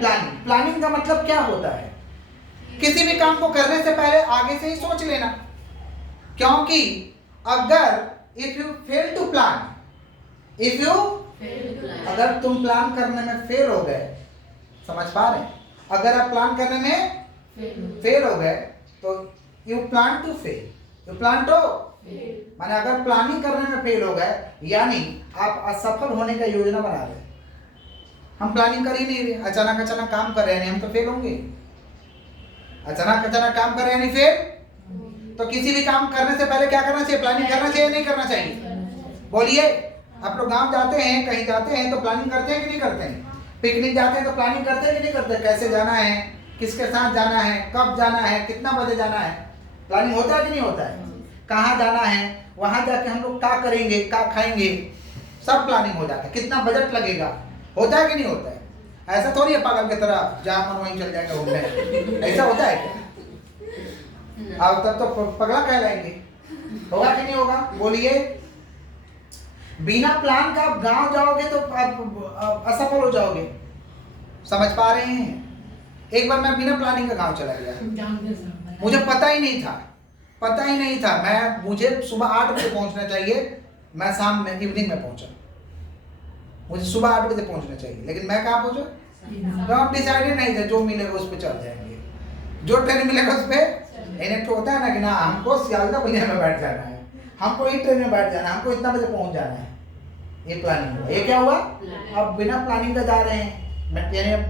Planning. Planning का मतलब क्या होता है? किसी भी काम को करने से पहले आगे से ही सोच लेना, क्योंकि अगर if you fail to plan, if you अगर तुम प्लान करने में फेल हो गए, समझ पा रहे हैं? अगर आप प्लान करने में फेल हो गए तो you plan to fail, you plan to माने अगर प्लानिंग करने में फेल हो गए यानी आप असफल होने का योजना बना रहे हैं। हम प्लानिंग कर ही नहीं रहे, अचानक अचानक काम कर रहे हैं, हम तो फेल होंगे। अचानक अचानक काम कर रहे हैं नहीं फेल। तो किसी भी काम करने से पहले क्या करना चाहिए? प्लानिंग करना चाहिए नहीं करना चाहिए? बोलिए। आप लोग गांव जाते हैं, कहीं जाते हैं तो प्लानिंग करते हैं कि नहीं करते हैं? पिकनिक जाते हैं तो प्लानिंग करते हैं कि नहीं करते? कैसे जाना है, किसके साथ जाना है, कब जाना है, कितना बजे जाना है, प्लानिंग होता है कि नहीं होता है? कहाँ जाना है, वहां जाके हम लोग क्या करेंगे, क्या खाएंगे, सब प्लानिंग हो जाता है। कितना बजट लगेगा, होता है कि नहीं होता है? ऐसा थोड़ी है पागल की तरह जहाँ मन वहीं चल जाएंगे घूमने, ऐसा होता है क्या? अब तब तो पगला कहलाएंगे। होगा कि नहीं होगा? बोलिए। बिना प्लान का आप गांव जाओगे तो आप असफल हो जाओगे। समझ पा रहे हैं? एक बार मैं बिना प्लानिंग का गांव चला गया, मुझे पता ही नहीं था, मुझे सुबह 8 बजे पहुंचना चाहिए, मैं शाम में इवनिंग में पहुंचा। मुझे सुबह 8 बजे पहुंचना चाहिए, लेकिन मैं कहाँ पहुंचा? गाँव डिसाइडेड नहीं था, जो मिलेगा उस पर चल जाएंगे, जो ट्रेन मिलेगा उस पर। इन्हें तो होता है ना कि ना हमको सियालदा बलिया में बैठ जाना है, हमको ही ट्रेन में बैठ जाना है, हमको इतना बजे पहुंच जाना है। ये प्लानिंग हुआ। ये क्या हुआ? अब बिना प्लानिंग का जा रहे हैं, यानी अब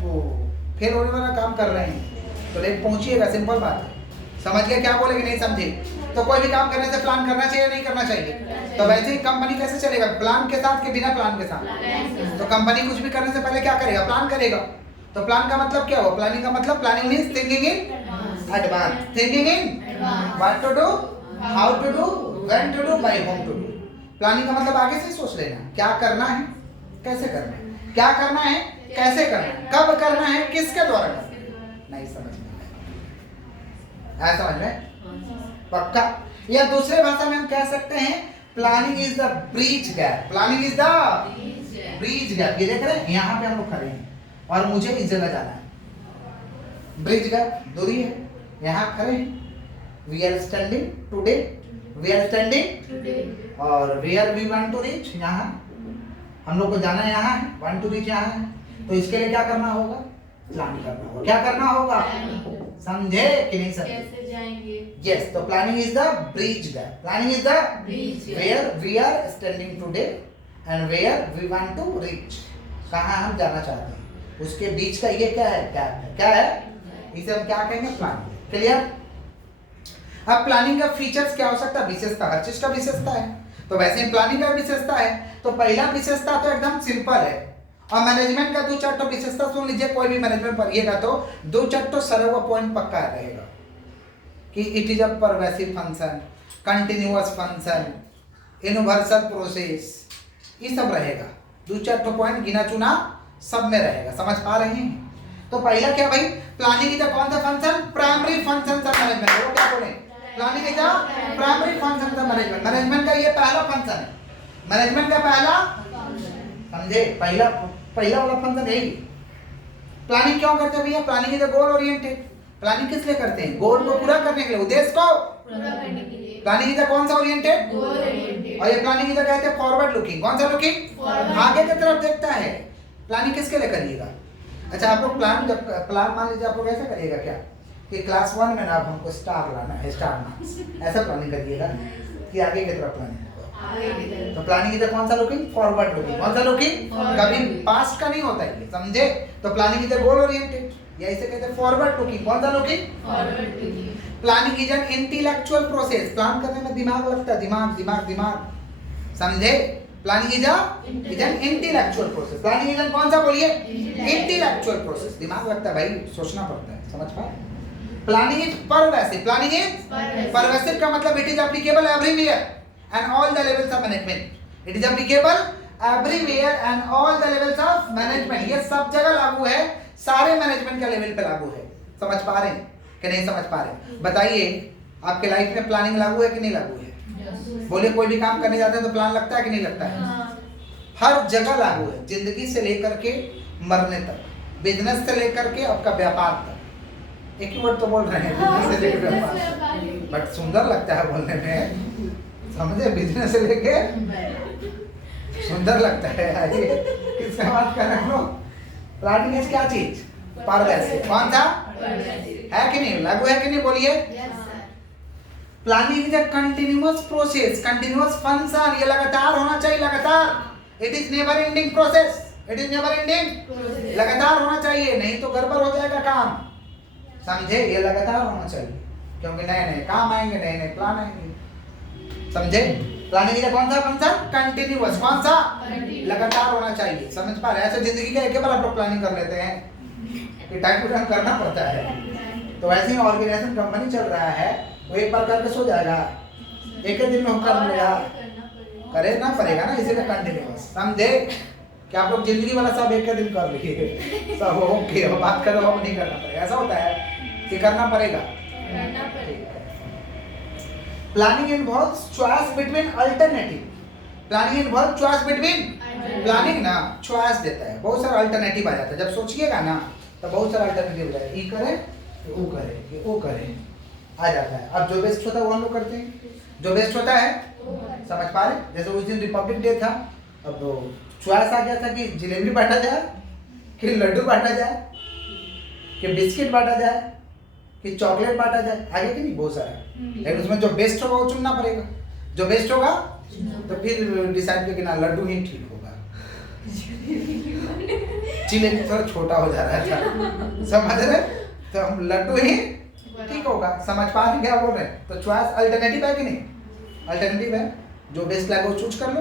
फेल होने वाला काम कर रहे हैं, तो लेट पहुंचिएगा, सिंपल बात है। समझ गए क्या बोले कि नहीं समझे? तो कोई भी काम करने से प्लान करना चाहिए नहीं करना चाहिए? तो वैसे ही कंपनी कैसे चलेगा? प्लान के साथ कि बिना प्लान के साथ? तो कंपनी कुछ भी करने से पहले क्या करेगा? प्लान करेगा। तो प्लान का मतलब क्या हुआ? प्लानिंग का मतलब, planning means thinking in advance, thinking in what to do, how to do, when to do, by whom to do. Planning का मतलब आगे से सोच लेना, क्या करना है, कैसे करना है, क्या करना है, कैसे करना है, कब करना है, किसके द्वारा करना है। नहीं समझ में आया? समझ में? पक्का? या दूसरे भाषा में हम कह सकते हैं planning is the bridge gap. Planning is the bridge gap. ये देख रहे हैं, यहाँ पे हम लोग खड़े हैं और मुझे इस जगह जाना है। ब्रिज गैप दूरी है, यहाँ खड़े हैं। We are standing today, we are standing, और where we want to reach, यहाँ हम लोग को जाना यहाँ है, वांट टू रीच यहाँ है। तो इसके लिए क्या करना होगा? प्लान करना होगा। क्या करना होगा? समझे कि नहीं समझे? कैसे जाएंगे? यस, तो planning is the bridge gap. Planning is the where we are standing today and where we want to reach, कहाँ हम जाना चाहते हैं, उसके बीच का ये क्या है? गैप है। क्या है? इसे हम क्या कहेंगे? प्लानिंग। क्लियर? अब प्लानिंग का फीचर्स क्या हो सकता है? विशेषता, हर चीज का विशेषता है, तो वैसे ही प्लानिंग का विशेषता है। तो पहला विशेषता तो एकदम सिंपल है, और मैनेजमेंट का 2-4 विशेषता सुन लीजिए। कोई भी मैनेजमेंट पढ़िएगा तो 2-4 सरल पॉइंट पक्का रहेगा कि it is a pervasive function, continuous function, universal process, ये सब रहेगा। 2-4 पॉइंट गिना चुना सब में रहेगा। समझ पा रहे हैं? तो पहला क्या भाई? प्लानिंग इज कौन सा function? Primary function of management. वो क्या बोले? Planning is primary function of management. Management का ये पहला फंक्शन है, मैनेजमेंट का पहला, समझे? पहला वाला फंक्शन यही। प्लानिंग क्यों करते हैं भैया? Planning is goal oriented. Planning किस लिए करते हैं? गोल को पूरा करने के लिए, उद्देश्य को पूरा करने के लिए। प्लानिंग इज कौन सा ओरिएंटेड? Goal oriented. और ये प्लानिंग इज कहते हैं फॉरवर्ड लुकिंग। कौन सा लुकिंग? आगे की तरफ देखता है। प्लानिंग किसके लिए करिएगा? अच्छा, आप लोग प्लान मान लीजिए आप लोग ऐसा करिएगा क्या कि क्लास 1 में ना आप हमको स्टार लाना है, स्टार मार्क्स, ऐसा प्लानिंग करिएगा कि आगे की तरफ प्लानिंग। तो प्लानिंग इधर कौन सा लुकिंग? Forward looking. कौन सा लुकिंग? कभी पास्ट का नहीं होता है, समझे? तो प्लानिंग इधर गोल ओरिएंटेड, या इसे कहते हैं फॉरवर्ड लुकिंग। कौन सा looking? Forward looking. Planning is an intellectual process. Plan करने में दिमाग लगता है, दिमाग, समझे? Planning is an intellectual process. Planning is कौन सा? बोलिए। इंटेलेक्चुअल प्रोसेस, दिमाग लगता है भाई, सोचना पड़ता है। समझ पाए? Planning is pervasive. Planning is pervasive का मतलब it is applicable everywhere and all the levels of management. It is applicable everywhere and all the levels of management. ये सब जगह लागू है, सारे मैनेजमेंट के लेवल पे लागू है। समझ पा रहे हैं कि नहीं समझ पा रहे? बताइए, आपके लाइफ में प्लानिंग लागू है कि नहीं लागू है? बोलिए, कोई भी काम करने जाते हैं तो प्लान लगता है कि नहीं लगता है? हर जगह लागू है, जिंदगी से लेकर के मरने तक। बिजनेस से लेकर के आपका व्यापार तक। एक ही वर्ड तो बोल रहे हैं, बिजनेस से लेकर व्यापार, बट सुंदर लगता है बोलने में, समझे? बिजनेस से लेके सुंदर लगता है। आइए किससे बात कर रहे हैं लोग? प्लानिंग इज क्या चीज? पारदर्शी। कौन सा है कि नहीं? लागू है कि नहीं? बोलिए। Planning is a continuous process, continuous function. ये लगातार होना चाहिए, लगातार। It is never ending process, it is never ending. लगातार होना चाहिए, नहीं तो गड़बड़ हो जाएगा काम, समझे? ये लगातार होना चाहिए, क्योंकि नए नए काम आएंगे, नए नए प्लान आएंगे, समझे? प्लानिंग इज कौन सा फंक्शन? कंटिन्यूअस। कौन सा? लगातार होना चाहिए। समझ पा रहे हैं? ऐसे जिंदगी का एक ही बार आप लोग प्लानिंग कर लेते हैं कि टाइम टू टाइम करना पड़ता है। तो वैसे ही ऑर्गेनाइजेशन कंपनी चल रहा है, वो एक बार करके सो जाएगा, एक ही दिन में कर लेगा, करना पड़ेगा ना, इसीलिए कंटिन्यूअस। समझे? कि आप लोग जिंदगी वाला सब एक दिन कर लीजिए, सब ओके, बात करो, अब नहीं करना पड़ेगा। ऐसा होता है कि करना पड़ेगा। Planning involves choice between alternative. Planning involve choice between, planning ना चॉइस देता है, बहुत सारा अल्टरनेटिव आ जाता है। जब सोचिएगा ना तो बहुत सारा अल्टरनेटिव हो जाएगा, ये करें कि वो करें, कि वो करें, आ जाता है। अब जो बेस्ट होता है वो हम लोग करते हैं, जो बेस्ट होता है, समझ पा रहे? जैसे उस दिन रिपब्लिक डे था, अब चॉइस आ गया था कि जलेबी बांटा जाए, कि लड्डू बांटा जाए, कि बिस्किट बांटा जाए, कि चॉकलेट बांटा जाए, आगे कि नहीं, बहुत सारा। लेकिन उसमें जो बेस्ट होगा वो चुनना पड़ेगा। जो बेस्ट होगा तो फिर डिसाइड किया कि ना लड्डू ही ठीक होगा। जलेबी थोड़ा छोटा हो जा रहा था, समझ रहे? तो हम लड्डू ही ठीक होगा। समझ पा रहे क्या बोल रहे हैं? तो चॉइस अल्टरनेटिव है कि नहीं? अल्टरनेटिव है, जो बेस्ट लगे वो चूज कर लो।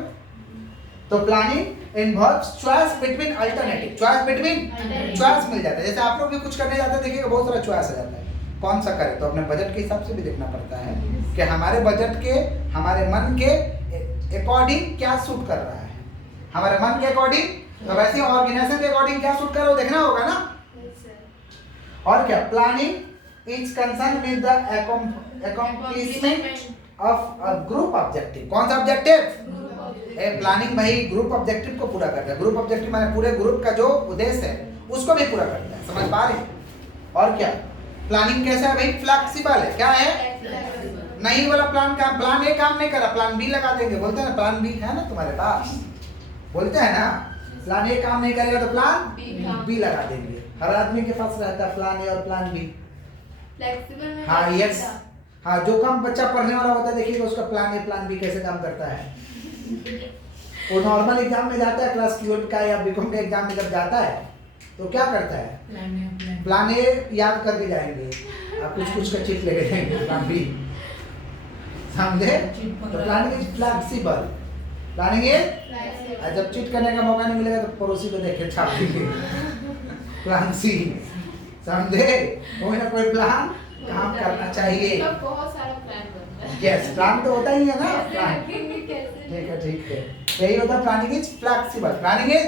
तो planning involves choice between alternative, choice between, choice मिल जाता है। जैसे आप लोग भी कुछ करने जाते हैं, देखिएगा बहुत सारा चॉइस आ जाता है, कौन सा करें? तो अपने बजट के हिसाब से भी देखना पड़ता है कि हमारे बजट के, हमारे मन के अकॉर्डिंग क्या सूट कर रहा है, हमारे मन के अकॉर्डिंग। तो वैसे ऑर्गेनाइजेशन के अकॉर्डिंग क्या सूट कर रहा है देखना होगा ना। और क्या? Planning is concern with the accomplishment of a group objective. कौन सा ऑब्जेक्टिव? प्लानिंग भाई ग्रुप ऑब्जेक्टिव को पूरा करता है। ग्रुप ऑब्जेक्टिव माने पूरे ग्रुप का जो उद्देश्य है उसको भी पूरा करता है, समझ पा रहे? और क्या? प्लानिंग कैसा है भाई? फ्लेक्सिबल है। क्या है? नहीं वाला प्लान का, प्लान ए काम नहीं करा, प्लान बी लगा देंगे। बोलते हैं ना, प्लान बी है ना तुम्हारे पास, बोलते हैं ना, प्लान ए काम नहीं करेगा तो प्लान बी लगा देंगे। हर आदमी के पास रहता है प्लान ए और प्लान बी। हाँ, यस, हाँ, जो काम बच्चा पढ़ने वाला होता है, देखिएगा उसका प्लान ए प्लान बी कैसे काम करता है। वो नॉर्मल एग्जाम में जाता है, क्लास 12 का या बीकॉम का एग्जाम में जब जाता है तो क्या करता है? प्लान ए याद करके जाएंगे, आप कुछ कुछ का चिट लेके जाएंगे, प्लान बी, समझे? तो planning is flexible, planning is, जब चिट करने का मौका नहीं मिलेगा तो पड़ोसी को देखे छाप देंगे, प्लान सी, समझे? कोई ना कोई प्लान काम करना चाहिए। बहुत सारा प्लान बनता है। यस, प्लान तो होता ही है ना, प्लान। ठीक है, ठीक है, यही होता है। Planning is flexible, planning is,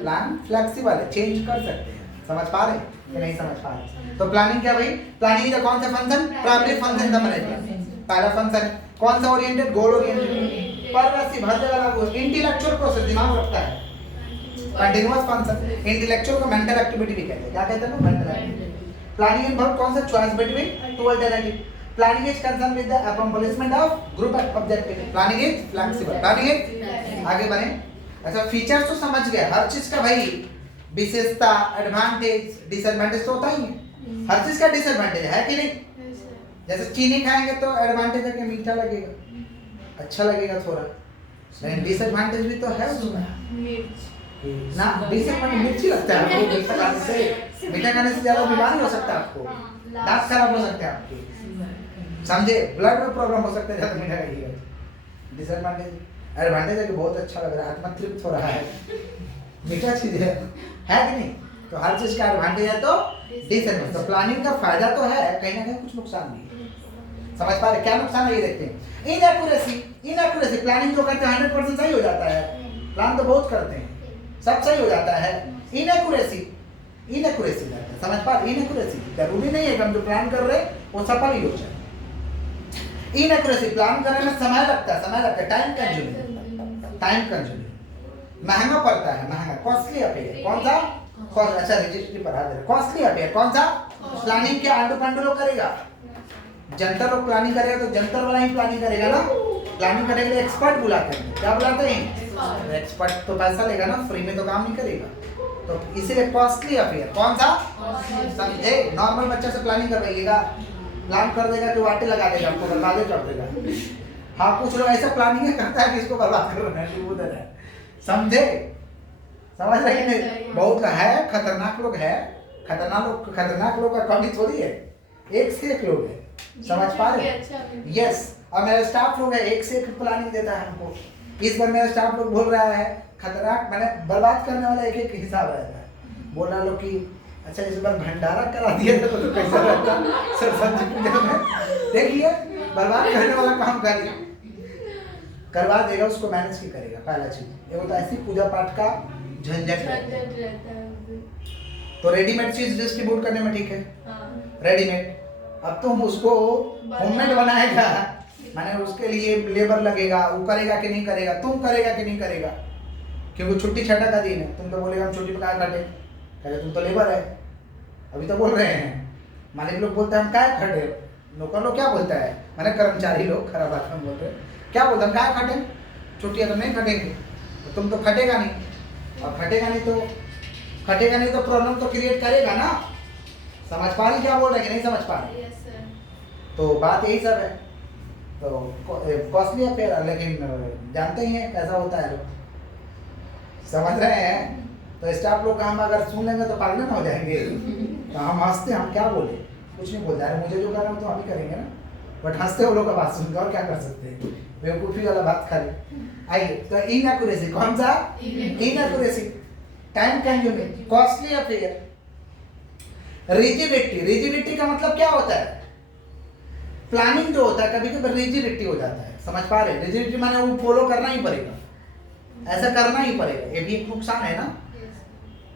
plan flexible है, चेंज कर सकते हैं। समझ पा रहे कि नहीं समझ पा रहे? तो प्लानिंग क्या भाई? प्लानिंग इज कौन सा function? Primary function the management. पहला फंक्शन कौन सा? ओरिएंटेड, गोल ओरिएंटेड, परवसिव, हर जगह लागू। इंटेलेक्चुअल प्रोसेस, दिमाग रखता है। कंटीन्यूअस फंक्शन, इंटेलेक्चुअल को मेंटल एक्टिविटी भी कहते हैं। क्या कहते हैं? Mental activity. प्लानिंग इन्वॉल्व कौन सा? Choice between two alternative. Planning is concern with the accomplishment of group objective. Planning is flexible, planning is, आगे बढ़े। अच्छा, फीचर्स तो समझ गए, हर चीज का भाई विशेषता, एडवांटेज, डिसएडवांटेज तो होता ही है। हर चीज का डिसएडवांटेज है कि नहीं? जैसे चीनी खाएंगे तो एडवांटेज है कि मीठा लगेगा, अच्छा लगेगा थोड़ा, लेकिन डिसएडवांटेज भी तो है उसमें ना। डिसएडवांटेज मिर्ची लगता है आपको, मीठा खाने से, मीठा खाने से ज्यादा बीमारी हो सकता है आपको, दांत खराब हो सकते हैं आपके, समझे? ब्लड में प्रॉब्लम हो सकता है ज्यादा मीठा खाइएगा। डिसएडवांटेज, एडवांटेज है कि बहुत अच्छा लग रहा है, आत्मा तृप्त हो रहा है, मीठा चीज है कि नहीं? तो हर चीज का एडवांटेज है तो डिसएडवांटेज। तो प्लानिंग का फायदा तो है, कहीं ना कहीं कुछ नुकसान भी है। समझ पा रहे? क्या नुकसान है ये देखते हैं। इनएक्यूरेसी, इनएक्यूरेसी, प्लानिंग जो करते हैं 100% सही हो जाता है, प्लान तो बहुत करते हैं, सब सही हो जाता है। इनएक्यूरेसी, इनएक्यूरेसी रहता है, समझ पा रहे? इनएक्यूरेसी जरूरी नहीं है कि हम जो प्लान कर रहे हैं वो सफल ही हो जाए। इनएक्यूरेसी, प्लान करने में समय लगता है, समय लगता है, टाइम कंज्यूमिंग, टाइम कंज्यूमिंग, महंगा पड़ता है, महंगा, कॉस्टली अफेयर। कौन सा? कॉस्ट, अच्छा रजिस्ट्री पर आ दे रहा, कॉस्टली अफेयर कौन सा? प्लानिंग क्या आंडू पांडू लोग करेगा? जनता लोग प्लानिंग करेगा तो जनता वाला ही प्लानिंग करेगा ना। प्लानिंग करने के लिए एक्सपर्ट बुलाते हैं, क्या बुलाते हैं? एक्सपर्ट तो पैसा लेगा ना, फ्री में तो काम नहीं करेगा, तो इसीलिए कॉस्टली अफेयर कौन सा? समझे? नॉर्मल बच्चा से प्लानिंग करवाइएगा, प्लान कर देगा कि वाटे लगा देगा, आपको बर्बाद कर देगा। हाँ कुछ लोग ऐसा प्लानिंग करता है कि इसको बर्बाद कर रहे हैं, उधर है, समझे? समझ रहे हैं नहीं? बहुत का है, खतरनाक लोग है, खतरनाक लोग का कमी थोड़ी है, एक से एक लोग है, समझ पा रहे? यस, और मेरा स्टाफ लोग है, एक से एक प्लानिंग देता है हमको। इस बार मेरा स्टाफ लोग बोल रहा है खतरनाक, मैंने बर्बाद करने वाला एक एक हिसाब रहता है। बोल रहा लोग कि अच्छा इस बार भंडारा करा दिया तो कैसा रहता सरपंच पूजा में, देखिए बर्बाद करने वाला काम करवा देगा, उसको मैनेज की करेगा। पहला चीज ये होता है, ऐसी पूजा पाठ का झंझट रहता है। तो रेडीमेड चीज डिस्ट्रीब्यूट करने में ठीक है, रेडीमेड। अब तुम उसको होममेड बनाएगा, माने उसके लिए लेबर लगेगा, वो करेगा कि नहीं करेगा, तुम करेगा कि नहीं करेगा, क्योंकि छुट्टी छठा का दिन है, तुम तो बोलेगा हम छुट्टी पर क्या काटे, कहेगा तुम तो लेबर है। अभी तो बोल रहे हैं मालिक लोग बोलते हैं हम क्या खटे, नौकर लोग क्या बोलता है, माने कर्मचारी लोग, खराब बात हम बोल रहे हैं, क्या बोलते हैं हम क्या खटे, छुट्टियाँ तो नहीं खटेंगे, तो तुम तो खटेगा नहीं, और खटेगा नहीं तो प्रॉब्लम तो क्रिएट करेगा ना। समझ पा रही क्या बोल रहे हैं कि नहीं समझ पा रही? तो बात यही सब है। तो कॉस्टली अफेयर, लेकिन जानते ही हैं कैसा होता है, लोग समझ रहे हैं। तो स्टाफ लोग का हम अगर सुन लेंगे तो पागल ना हो जाएंगे, तो हम हंसते, हम क्या बोले, कुछ नहीं बोल रहे, मुझे जो कर रहा हूँ तो हम ही करेंगे ना, बट हंसते वो लोग का बात सुनकर, और क्या कर सकते हैं, बेवकूफ़ी वाला बात खाली। आइए, तो इनएक्यूरेसी कौन सा? Inaccuracy, time consuming, costly affair. Rigidity का मतलब क्या होता है? प्लानिंग जो होता है कभी कभी रिजिडिटी हो जाता है, समझ पा रहे? रिजिडिटी माने वो फॉलो करना ही पड़ेगा, ऐसा करना ही पड़ेगा, ये भी एक नुकसान है ना।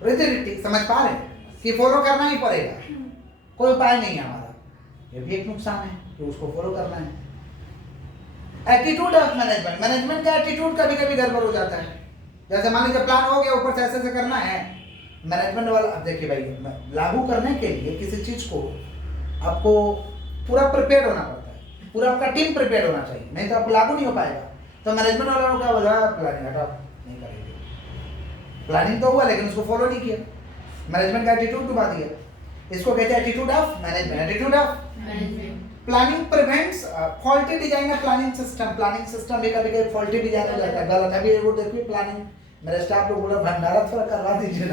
रिजिडिटी समझ पा रहे कि फॉलो करना ही पड़ेगा, कोई उपाय नहीं है हमारा, ये भी एक नुकसान है कि उसको फॉलो करना है। एटीट्यूड ऑफ मैनेजमेंट का एटीट्यूड कभी कभी गड़बड़ हो जाता है। जैसे मान लीजिए प्लान हो गया, ऊपर से ऐसे करना है, मैनेजमेंट वाला, अब देखिए भाई लागू करने के लिए किसी चीज को आपको पूरा प्रिपेयर होना पड़ता है, पूरा आपका टीम प्रिपेयर होना चाहिए, नहीं तो आप लागू नहीं हो पाएगा। तो मैनेजमेंट वालों का वजह प्लानिंग हटाओ, नहीं करेंगे, प्लानिंग तो हुआ लेकिन उसको फॉलो नहीं किया, मैनेजमेंट का एटीट्यूड डुबा दिया, इसको कहते हैं attitude of management. Attitude of planning prevents faulty design of planning system. Planning system भी कभी कभी फॉल्टी डिजाइन हो जाता है, गलत है। अभी वो देखिए प्लानिंग, मेरे स्टाफ लोग बोला भंडारा थोड़ा करवा दीजिए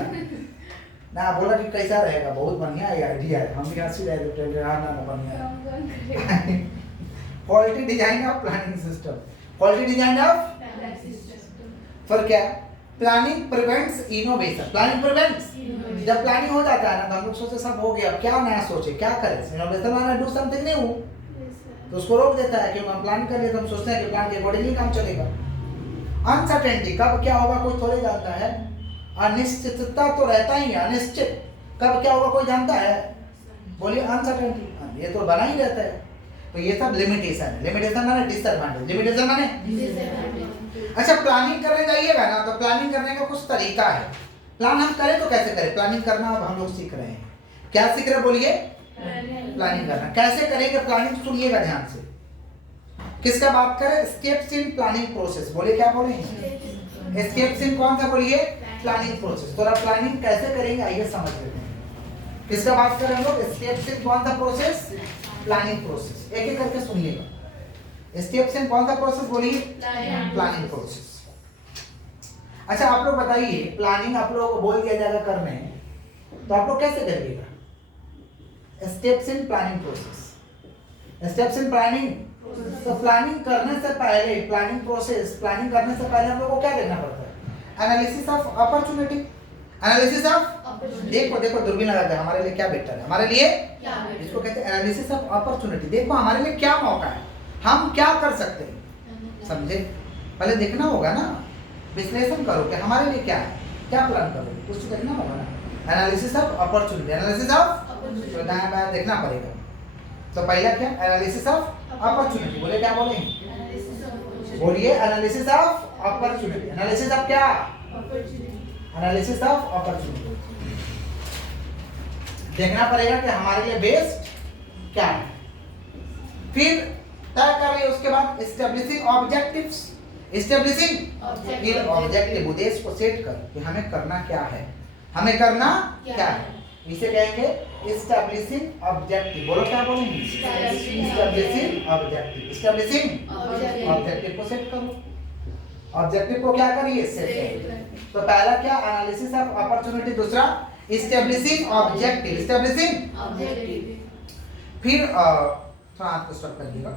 ना बोला कि कैसा रहेगा, बहुत बढ़िया है आइडिया है, हम भी हंसी रहे थे, हाँ ना बढ़िया। Faulty design of planning system, faulty design of, फिर क्या? Planning prevents innovation. Planning prevents, जब प्लानिंग हो जाता है ना तो हम लोग सोचे सब हो गया, क्या नया सोचे, क्या करें, इनोवेशन वाला डू समथिंग न्यू, तो उसको रोक देता है। क्योंकि हम प्लान कर लिए तो हम सोचते हैं कि प्लान के अकॉर्डिंगली काम चलेगा। अनसर्टेनिटी, कब क्या होगा कोई थोड़ी जानता है, अनिश्चितता तो रहता ही है, अनिश्चित कब क्या होगा कोई जानता है, बोलिए अनसर्टेनिटी, ये तो बना ही रहता है। तो ये सब लिमिटेशन है। लिमिटेशन माने डिसएडवांटेज, लिमिटेशन माने अच्छा प्लानिंग करने जाइएगा ना तो प्लानिंग करने का कुछ तरीका है। प्लान हम करें तो कैसे करें, प्लानिंग करना अब हम लोग सीख रहे हैं। क्या सीख रहे बोलिए? प्लानिंग करना। कैसे करेंगे प्लानिंग, सुनिएगा ध्यान से। किसका बात करें? Steps in planning process. बोलिए क्या बोलेंगे? स्टेप्स इन कौन सा बोलिए? Planning process. तो आप प्लानिंग कैसे करेंगे आइए समझ लेते हैं। किसका बात करें हम लोग? स्टेप्स इन कौन सा प्रोसेस? Planning process. एक एक करके सुनिएगा। स्टेप्स इन कौन सा प्रोसेस बोलिए? Planning process. अच्छा आप लोग बताइए, प्लानिंग आप लोगों को बोल दिया जाएगा करने, तो आप लोग कैसे करिएगा? Steps in planning process. Steps in planning, तो प्लानिंग करने से पहले, प्लानिंग प्रोसेस, प्लानिंग करने से पहले हम लोग को क्या देखना पड़ता है? Analysis of opportunity. Analysis of, देखो देखो दूरबीन लगा के, हमारे लिए क्या बेटर है, हमारे लिए इसको कहते हैं एनालिसिस ऑफ अपॉर्चुनिटी। देखो हमारे लिए क्या मौका है, हम क्या कर सकते हैं, समझे? पहले देखना होगा ना, विश्लेषण करो कि हमारे लिए क्या है, क्या प्लान करो, कुछ तो देखना होगा ना। Analysis of opportunity, analysis of दाएं बाएं देखना पड़ेगा। तो पहला क्या? Analysis of opportunity. बोले क्या बोलेंगे? बोलिए analysis of opportunity. Analysis of क्या? Analysis of opportunity. देखना पड़ेगा कि हमारे लिए बेस्ट क्या है। फिर तय कर लिए, उसके बाद एस्टेब्लिशिंग ऑब्जेक्टिव्स, एस्टेब्लिशिंग फिर ऑब्जेक्टिव, उद्देश्य को सेट कर कि हमें करना क्या है, हमें करना क्या है। इसे कहेंगे एस्टेब्लिशिंग ऑब्जेक्टिव। बोलो क्या बोलेंगे? Establishing objective. एस्टेब्लिशिंग ऑब्जेक्टिव को सेट करो, ऑब्जेक्टिव को क्या करिए? सेट करो। तो पहला क्या? एनालिसिस ऑफ अपॉर्चुनिटी, दूसरा एस्टेब्लिशिंग ऑब्जेक्टिव, एस्टेब्लिशिंग ऑब्जेक्टिव। फिर थोड़ा हाथ को स्टॉप करिएगा।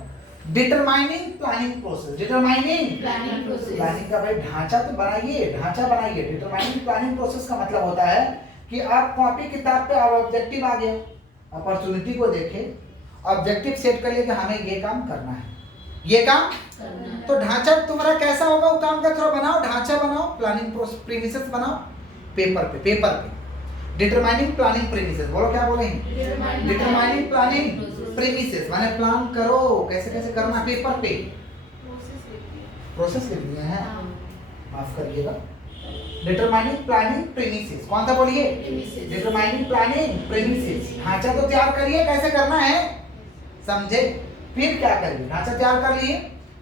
Determining planning process, determining planning process, planning का भाई ढांचा तो बनाइए, ढांचा बनाइए। डिटरमाइनिंग प्लानिंग प्रोसेस का मतलब होता है कि आप कॉपी किताब पे अब ऑब्जेक्टिव आ गया, अपॉर्चुनिटी को देखे, ऑब्जेक्टिव सेट कर लिए कि हमें ये काम करना है, ये काम करना है। तो ढांचा तुम्हारा कैसा होगा वो काम का थोड़ा बनाओ, ढांचा बनाओ, प्लानिंग प्रीमिसेस बनाओ पेपर पे, पेपर पे। डिटरमाइनिंग प्लानिंग प्रीमिसेस, बोलो क्या बोलेंगे? डिटरमाइनिंग प्लानिंग प्रीमिसेस माने प्लान करो कैसे कैसे करना, पेपर पे प्रोसेस लिख दिए हैं, माफ करिएगा। डिटरमाइनिंग प्लानिंग प्रीमिसेस, कौन सा बोलिए? Determining planning premises. ढांचा तो तैयार करिए कैसे करना है, समझे? फिर क्या करिए? ढांचा तैयार कर लिए,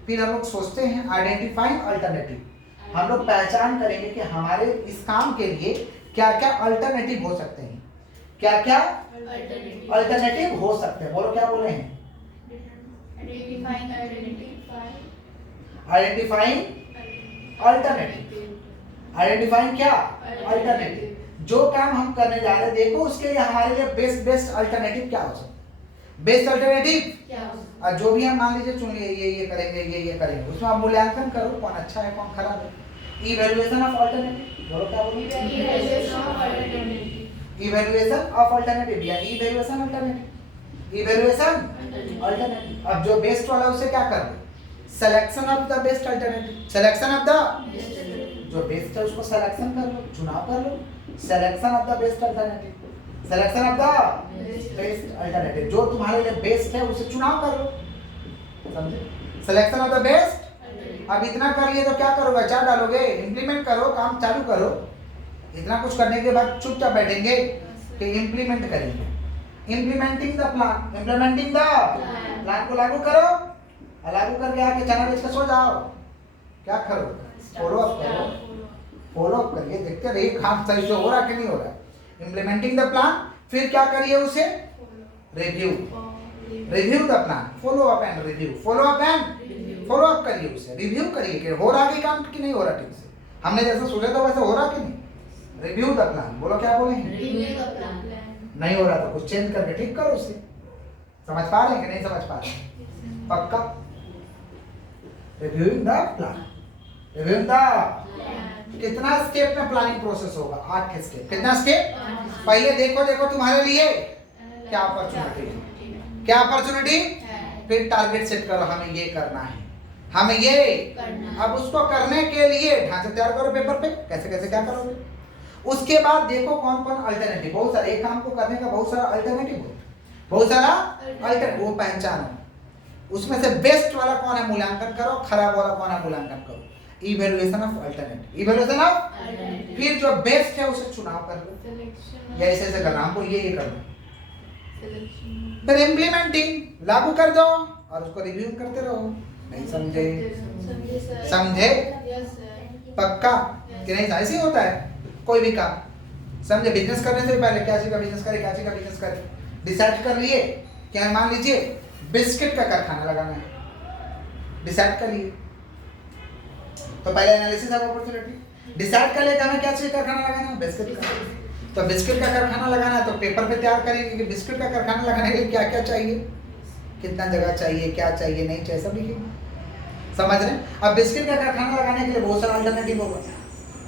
फिर हम लोग सोचते हैं आइडेंटिफाइंग अल्टरनेटिव। हम लोग पहचान करेंगे कि हमारे इस काम के लिए क्या क्या अल्टरनेटिव हो सकते हैं, क्या क्या अल्टरनेटिव हो सकते हैं। बोलो क्या बोले हैं? Identifying alternative. आइडेंटिफाइंग क्या? अल्टरनेटिव। जो काम हम करने जा रहे हैं देखो उसके लिए हमारे लिए बेस्ट अल्टरनेटिव क्या हो सकता है, बेस्ट अल्टरनेटिव क्या हो सकता है। और जो भी हम मान लीजिए चुन लिए ये करेंगे, ये करेंगे, उसमें आप मूल्यांकन करो कौन अच्छा है कौन खराब है। इवैल्यूएशन ऑफ अल्टरनेटिव, बोलो क्या बोलिए? इवैल्यूएशन ऑफ अल्टरनेटिव या इवैल्यूएशन अल्टरनेटिव, इवैल्यूएशन अल्टरनेटिव। अब जो बेस्ट वाला उसे क्या कर दो? Selection of the best alternative, selection of the जो बेस्ट है उसको सिलेक्शन कर लो, चुनाव कर लो। Selection of the best alternative, selection of the best alternative, जो तुम्हारे लिए बेस्ट है उसे चुनाव कर लो, समझे? Selection of the best. अब इतना कर लिए तो क्या करोगे? क्या डालोगे? इंप्लीमेंट करो, काम चालू करो। इतना कुछ करने के बाद चुपचाप बैठेंगे कि इंप्लीमेंट करेंगे। Implementing the plan, implementing the plan को लागू करो, लागू करके आके चना बेच के सो जाओ। क्या करो? फॉलो अप करो, फॉलो अप करिए, देखते रहिए काम सही से हो रहा कि नहीं हो रहा। इंप्लीमेंटिंग द प्लान, फिर क्या करिए? उसे review, review the plan, follow up and review, follow up and follow up करिए, उसे रिव्यू करिए कि हो रहा कि काम कि नहीं हो रहा ठीक से, हमने जैसा सोचा था वैसे हो रहा कि नहीं। रिव्यू द प्लान, बोलो क्या बोलेंगे? Review the plan. नहीं हो रहा तो कुछ चेंज करके ठीक करो उसे। समझ पा रहे हैं कि नहीं समझ पा रहे? पक्का? Reviewing the plan, reviewing the कितना स्टेप में प्लानिंग प्रोसेस होगा? 8 स्टेप। कितना स्टेप? पहले देखो तुम्हारे लिए क्या अपॉर्चुनिटी है, क्या अपॉर्चुनिटी। फिर टारगेट सेट करो, हमें ये करना है, हमें ये करना। अब उसको करने के लिए ढांचा तैयार करो पेपर पे, कैसे कैसे क्या करोगे। उसके बाद देखो कौन कौन अल्टरनेटिव, बहुत सारे, एक काम को करने का बहुत सारा अल्टरनेटिव हो, बहुत सारा अल्टरनेटिव, वो पहचानो उसमें से बेस्ट वाला कौन है मूल्यांकन करो, खराब वाला कौन है मूल्यांकन करो। Evaluation of alternative, evaluation of, फिर जो बेस्ट है उसे चुनाव कर लो, या ऐसे करना, हमको ये करना। फिर इम्प्लीमेंटिंग, लागू कर दो और उसको रिव्यू करते रहो। नहीं समझे? समझे? पक्का कि नहीं? ऐसे ही होता है कोई भी काम, समझे? बिजनेस करने से पहले क्या चीज का बिजनेस करे, क्या चीज का बिजनेस करे, डिसाइड कर लिए। क्या मान लीजिए बिस्किट का कारखाना लगाना है, डिसाइड कर लिए, तो पहले एनालिसिस ऑफ अपॉर्चुनिटी, डिसाइड कर लिया कि हमें क्या चीज का कारखाना लगाना है, बिस्किट का। तो बिस्किट का कारखाना लगाना है तो पेपर पे तैयार करेंगे कि बिस्किट का कारखाना लगाने के लिए क्या क्या चाहिए, कितना जगह चाहिए, क्या चाहिए, नहीं चाहिए, सब लिखेंगे। समझ रहे? अब बिस्किट का कारखाना लगाने के लिए बहुत सारा अल्टरनेटिव होगा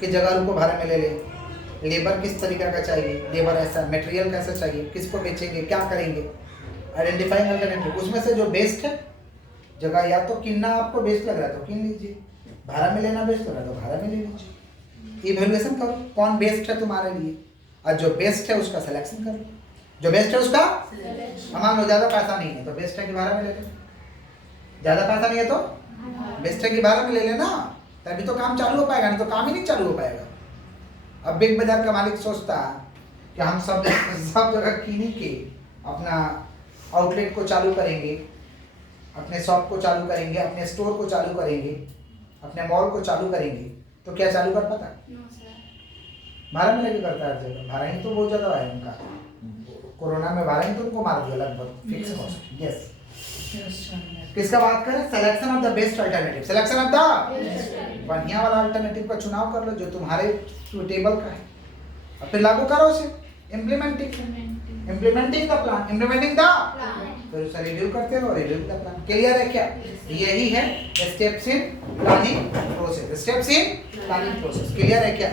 कि जगह को भाड़े में ले ले, लेबर किस तरीका का चाहिए, लेबर ऐसा, मटेरियल कैसा चाहिए, किसको बेचेंगे, क्या करेंगे, आइडेंटिफाइंग अल्टरनेटिव। उसमें से जो बेस्ट है जगह, या तो कितना आपको बेस्ट लग रहा है तो किन लीजिए, भाड़ा में लेना बेस्ट लग रहा है तो भाड़ा में ले लीजिए। इवैल्यूएशन करो कौन बेस्ट है तुम्हारे लिए, और जो बेस्ट है उसका सिलेक्शन करो, जो बेस्ट है उसका। मान लो ज़्यादा पैसा नहीं है तो बेस्ट है कि भाड़ा में ले लो, ज़्यादा पैसा नहीं है तो बेस्ट है कि भाड़ा में ले लेना, तभी तो काम चालू हो पाएगा, नहीं तो काम ही नहीं चालू हो पाएगा। अब बिग बाजार का मालिक सोचता कि हम सब जगह क्लिनिक के अपना आउटलेट को चालू करेंगे, अपने शॉप को चालू करेंगे, अपने स्टोर को चालू करेंगे, अपने मॉल को चालू करेंगे, तो क्या चालू कर पाता? भाड़ा में लेके करता है हर जगह। भाड़ा ही तो बहुत ज़्यादा है उनका, कोरोना में भाड़ा ही तो उनको मार दिया लगभग फिक्स कॉस्ट। यस, किसका बात करें? Selection of the best alternative, selection of the बढ़िया वाला अल्टरनेटिव का चुनाव कर लो जो तुम्हारे सुटेबल का है, और फिर लागू करो उसे। Implementing the plan, implementing the, फिर उसे रिव्यू करते रहो, रिव्यू द प्लान। क्लियर है क्या? यही है steps in planning process, steps in planning process. Clear है क्या?